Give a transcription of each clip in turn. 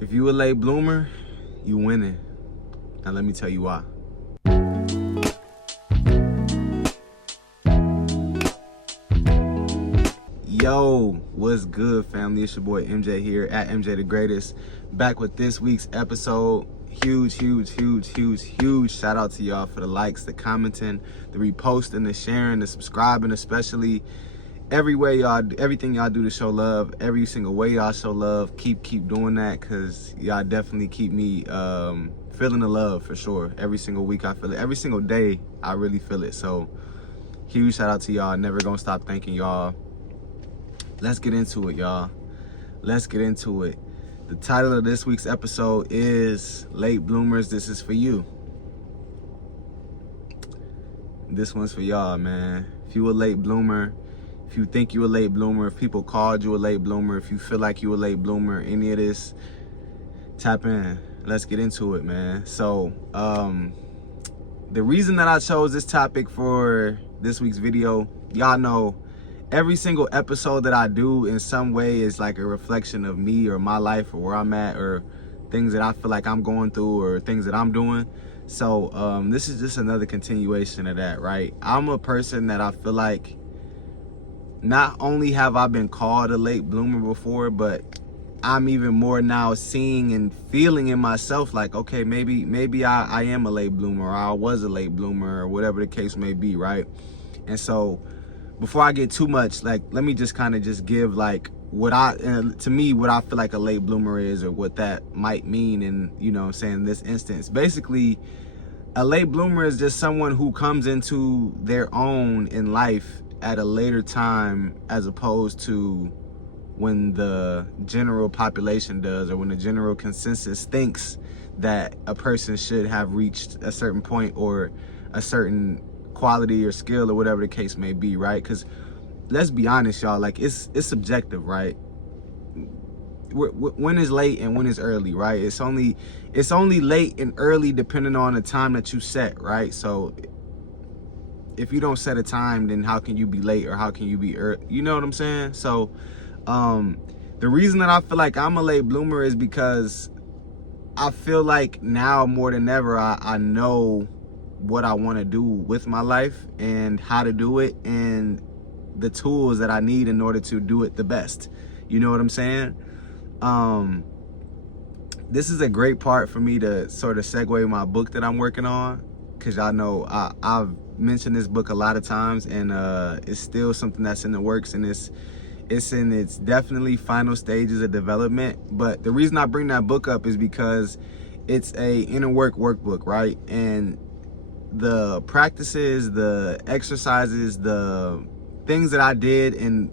If you a late bloomer, you winning. Now let me tell you why. Yo, what's good, family? It's your boy MJ here at MJ the Greatest, back with this week's episode. Huge shout out to y'all for the likes, the commenting, the reposting, the sharing, the subscribing, especially everywhere y'all, everything y'all do to show love, every single way y'all show love. Keep doing that, because y'all definitely keep me feeling the love for sure. Every single week I feel it, every single day I really feel it. So huge shout out to y'all. Never gonna stop thanking y'all. Let's get into it, y'all. Let's get into it. The title of this week's episode is Late Bloomers, This Is For You. This one's for y'all, man. If you a late bloomer, if you think you a late bloomer, if people called you a late bloomer, if you feel like you a late bloomer, any of this, tap in. Let's get into it, man. So, the reason that I chose this topic for this week's video, y'all know, every single episode that I do in some way is like a reflection of me or my life or where I'm at or things that I feel like I'm going through or things that I'm doing. So this is just another continuation of that, right? I'm a person that I feel like not only have I been called a late bloomer before, but I'm even more now seeing and feeling in myself like, okay, maybe I am a late bloomer, or I was a late bloomer, or whatever the case may be, right? And so before I get too much, like, let me just kind of just give like to me, what I feel like a late bloomer is, or what that might mean in, you know what I'm saying, in this instance. Basically, a late bloomer is just someone who comes into their own in life at a later time, as opposed to when the general population does, or when the general consensus thinks that a person should have reached a certain point or a certain quality or skill or whatever the case may be, right? Because let's be honest, y'all, like it's subjective, right? When is late and when is early, right? It's only late and early depending on the time that you set, right? So if you don't set a time, then how can you be late, or how can you be early? You know what I'm saying? So the reason that I feel like I'm a late bloomer is because I feel like now more than ever I know what I want to do with my life and how to do it, and the tools that I need in order to do it the best. You know what I'm saying? This is a great part for me to sort of segue my book that I'm working on, because y'all know I've mentioned this book a lot of times, and it's still something that's in the works, and it's in its definitely final stages of development. But the reason I bring that book up is because it's a inner work workbook, right? And the practices, the exercises, the things that I did and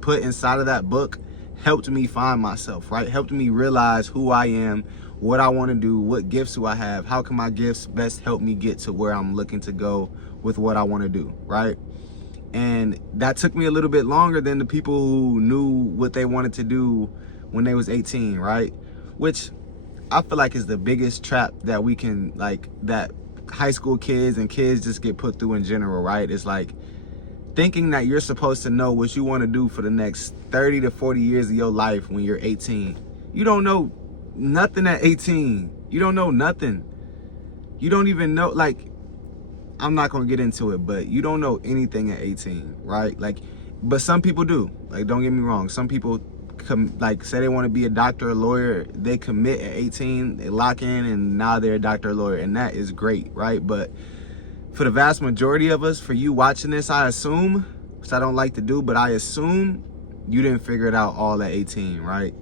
put inside of that book helped me find myself, right? Helped me realize who I am, what I want to do, what gifts do I have, how can my gifts best help me get to where I'm looking to go with what I want to do, right? And that took me a little bit longer than the people who knew what they wanted to do when they was 18, right? Which I feel like is the biggest trap that we can, like, that high school kids and kids just get put through in general, right? It's like thinking that you're supposed to know what you want to do for the next 30 to 40 years of your life when you're 18. You don't know nothing at 18. You don't know nothing. You don't even know, like, I'm not gonna get into it, but you don't know anything at 18, right? Like, but some people do. Like, don't get me wrong. Some people like say they want to be a doctor or lawyer, they commit at 18, they lock in, and now they're a doctor or lawyer, and that is great, right? But for the vast majority of us, for you watching this, I assume, which I don't like to do, but I assume you didn't figure it out all at 18, right?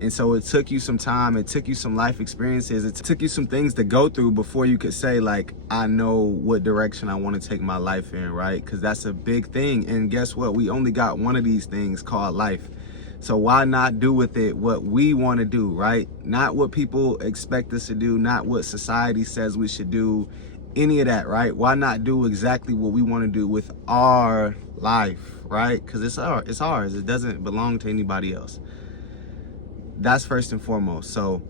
And so it took you some time, it took you some life experiences, it took you some things to go through before you could say, like, I know what direction I want to take my life in, right? Because that's a big thing. And guess what? We only got one of these things called life. So why not do with it what we want to do, right? Not what people expect us to do, not what society says we should do, any of that, right? Why not do exactly what we want to do with our life, right? Because it's ours. It doesn't belong to anybody else. That's first and foremost. So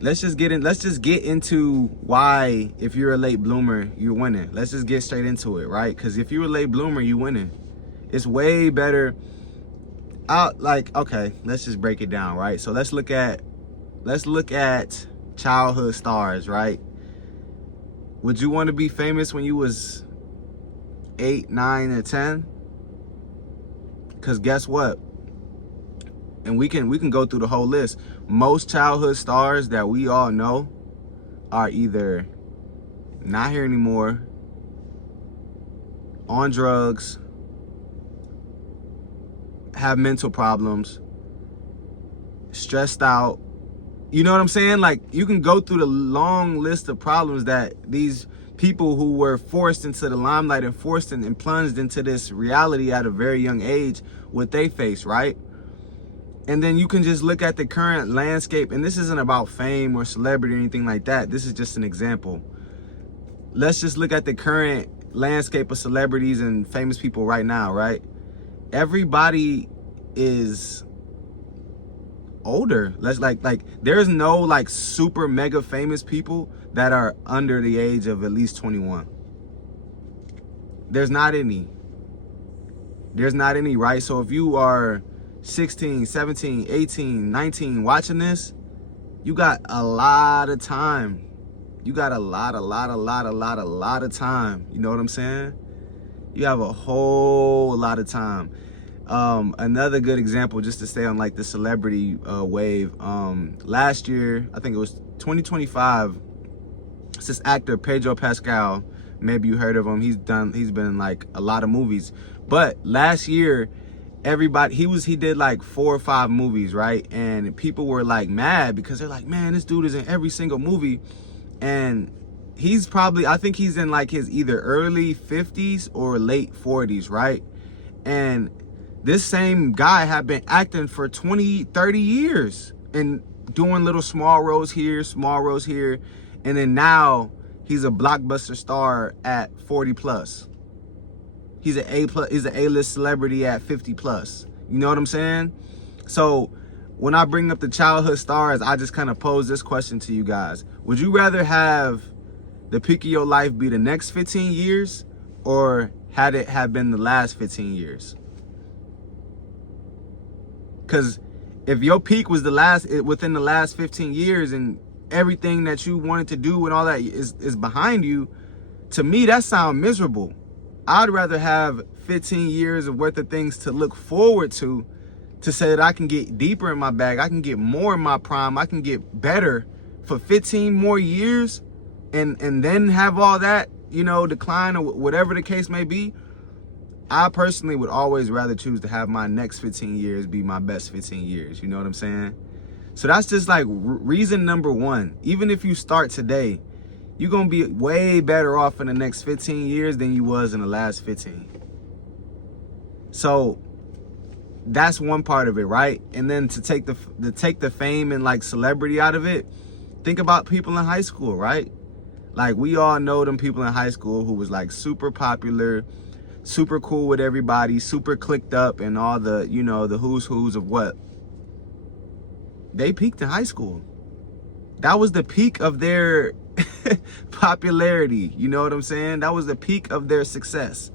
let's just get into why, if you're a late bloomer, you're winning. Let's just get straight into it, right? Because if you're a late bloomer, you're winning. It's way better. Okay, let's just break it down, right? So let's look at let's look at childhood stars, right? Would you want to be famous when you was 8, 9, or 10? Because guess what? And we can go through the whole list. Most childhood stars that we all know are either not here anymore, on drugs, have mental problems, stressed out. You know what I'm saying? Like, you can go through the long list of problems that these people who were forced into the limelight and forced and plunged into this reality at a very young age, what they face, right? And then you can just look at the current landscape, and this isn't about fame or celebrity or anything like that. This is just an example. Let's just look at the current landscape of celebrities and famous people right now, right? Everybody is older. Let's like there's no like super mega famous people that are under the age of at least 21. There's not any, right? So if you are 16, 17, 18, 19 watching this, you got a lot of time. You got a lot of time. You know what I'm saying? You have a whole lot of time. Another good example, just to stay on like the celebrity wave. Last year, I think it was 2025, it's this actor Pedro Pascal. Maybe you heard of him. He's been in like a lot of movies. But last year, he did like 4 or 5 movies, right? And people were like mad because they're like, man, this dude is in every single movie. And he's probably, I think he's in like his either early 50s or late 40s, right? And this same guy had been acting for 20, 30 years and doing little small roles here. And then now he's a blockbuster star at 40 plus. He's an A-list celebrity at 50 plus. You know what I'm saying? So when I bring up the childhood stars, I just kind of pose this question to you guys. Would you rather have the peak of your life be the next 15 years or had it have been the last 15 years? Because if your peak was within the last 15 years and everything that you wanted to do and all that is behind you, to me, that sounds miserable. I'd rather have 15 years of worth of things to look forward to say that I can get deeper in my bag, I can get more in my prime, I can get better for 15 more years and then have all that, you know, decline or whatever the case may be. I personally would always rather choose to have my next 15 years be my best 15 years. You know what I'm saying? So that's just like reason number one. Even if you start today, you're going to be way better off in the next 15 years than you was in the last 15. So that's one part of it, right? And then to take the fame and like celebrity out of it, think about people in high school, right? Like, we all know them people in high school who was like super popular, super cool with everybody, super clicked up, and all the, you know, the who's of what. They peaked in high school. That was the peak of their popularity. You know what I'm saying? That was the peak of their success.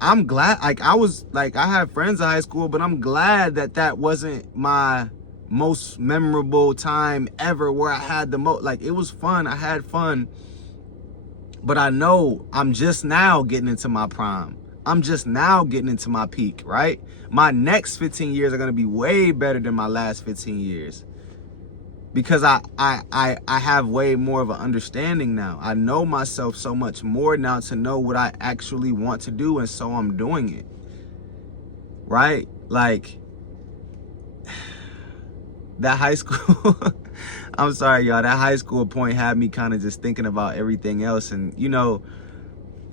I'm glad, like, I had friends in high school, but I'm glad that wasn't my most memorable time ever where I had the most, like, it was fun. I had fun. But I know I'm just now getting into my prime. I'm just now getting into my peak, right? My next 15 years are going to be way better than my last 15 years. Because I have way more of an understanding now. I know myself so much more now to know what I actually want to do, and so I'm doing it. Right? Like, that high school, I'm sorry, y'all, that high school point had me kind of just thinking about everything else. And, you know,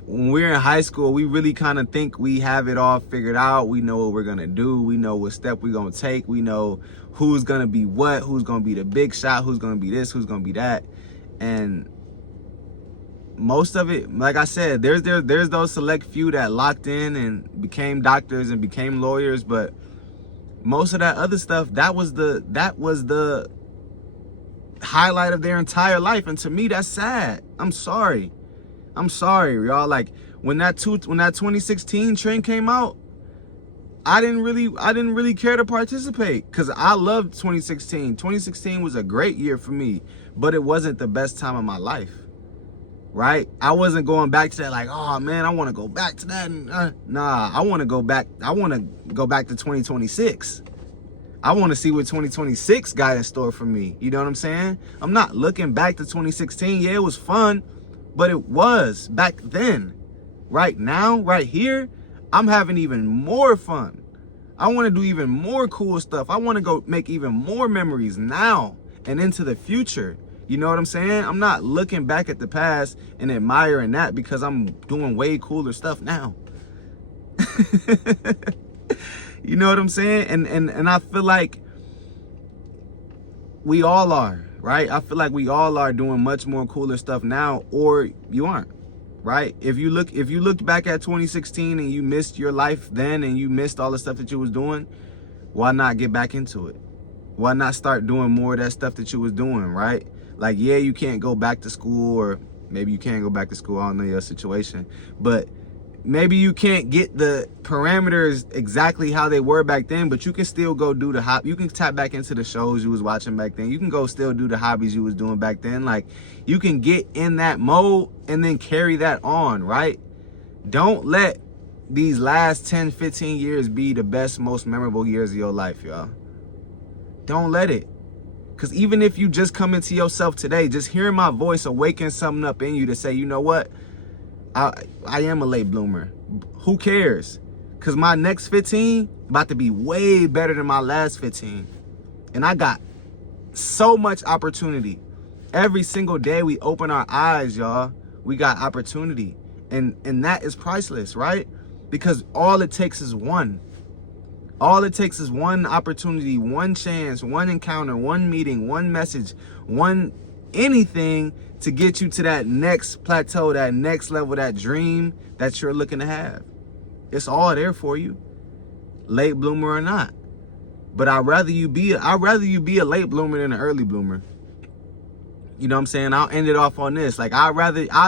when we're in high school, we really kind of think we have it all figured out. We know what we're going to do. We know what step we're going to take. We know who's going to be what, who's going to be the big shot, who's going to be this, who's going to be that. And most of it, like I said, there's those select few that locked in and became doctors and became lawyers, but most of that other stuff, that was the highlight of their entire life. And to me, that's sad. I'm sorry, y'all. Like, when that 2016 trend came out, I didn't really care to participate because I loved 2016. 2016 was a great year for me, but it wasn't the best time of my life. Right? I wasn't going back to that like, oh man, I want to go back to that. And, nah, I want to go back. I want to go back to 2026. I want to see what 2026 got in store for me. You know what I'm saying? I'm not looking back to 2016. Yeah, it was fun, but it was back then. Right now, right here, I'm having even more fun. I want to do even more cool stuff. I want to go make even more memories now and into the future. You know what I'm saying? I'm not looking back at the past and admiring that because I'm doing way cooler stuff now. You know what I'm saying? And I feel like we all are, right? I feel like we all are doing much more cooler stuff now, or you aren't, right? If you looked back at 2016 and you missed your life then and you missed all the stuff that you was doing, why not get back into it? Why not start doing more of that stuff that you was doing, right? Like, yeah, you can't go back to school, or maybe you can't go back to school. I don't know your situation, but maybe you can't get the parameters exactly how they were back then, but you can still go do the hop. You can tap back into the shows you was watching back then. You can go still do the hobbies you was doing back then. Like, you can get in that mode and then carry that on, right? Don't let these last 10, 15 years be the best, most memorable years of your life, y'all. Don't let it. Because even if you just come into yourself today, just hearing my voice awakens something up in you to say, you know what? I am a late bloomer. Who cares? Because my next 15 about to be way better than my last 15. And I got so much opportunity. Every single day we open our eyes, y'all, we got opportunity. And that is priceless, right? Because all it takes is one. All it takes is one opportunity, one chance, one encounter, one meeting, one message, one anything to get you to that next plateau, that next level, that dream that you're looking to have. It's all there for you, late bloomer or not. But I'd rather you be a late bloomer than an early bloomer. You know what I'm saying? I'll end it off on this. Like, I'd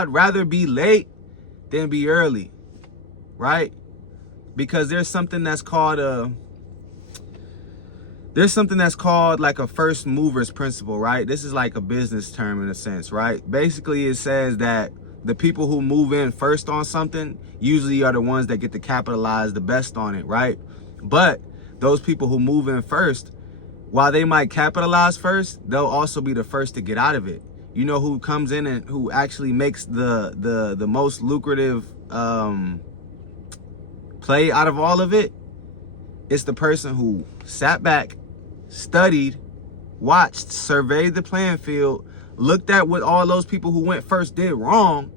rather be late than be early, right? Because there's something that's called like a first movers principle, right? This is like a business term in a sense, right? Basically, it says that the people who move in first on something usually are the ones that get to capitalize the best on it, right? But those people who move in first, while they might capitalize first, they'll also be the first to get out of it. You know who comes in and who actually makes the most lucrative play out of all of it? It's the person who sat back, studied, watched, surveyed the playing field, looked at what all those people who went first did wrong,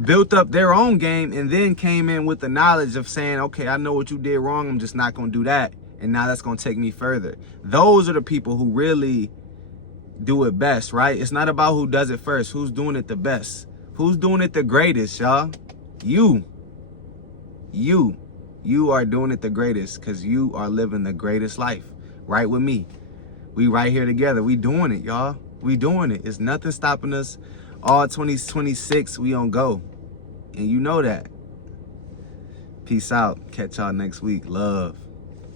built up their own game, and then came in with the knowledge of saying, okay, I know what you did wrong, I'm just not going to do that, and now that's going to take me further. Those are the people who really do it best, right? It's not about who does it first, who's doing it the best, who's doing it the greatest, y'all. You are doing it the greatest because you are living the greatest life right with me. We right here together. We doing it, y'all. We doing it. It's nothing stopping us. All 2026, we on go. And you know that. Peace out. Catch y'all next week. Love.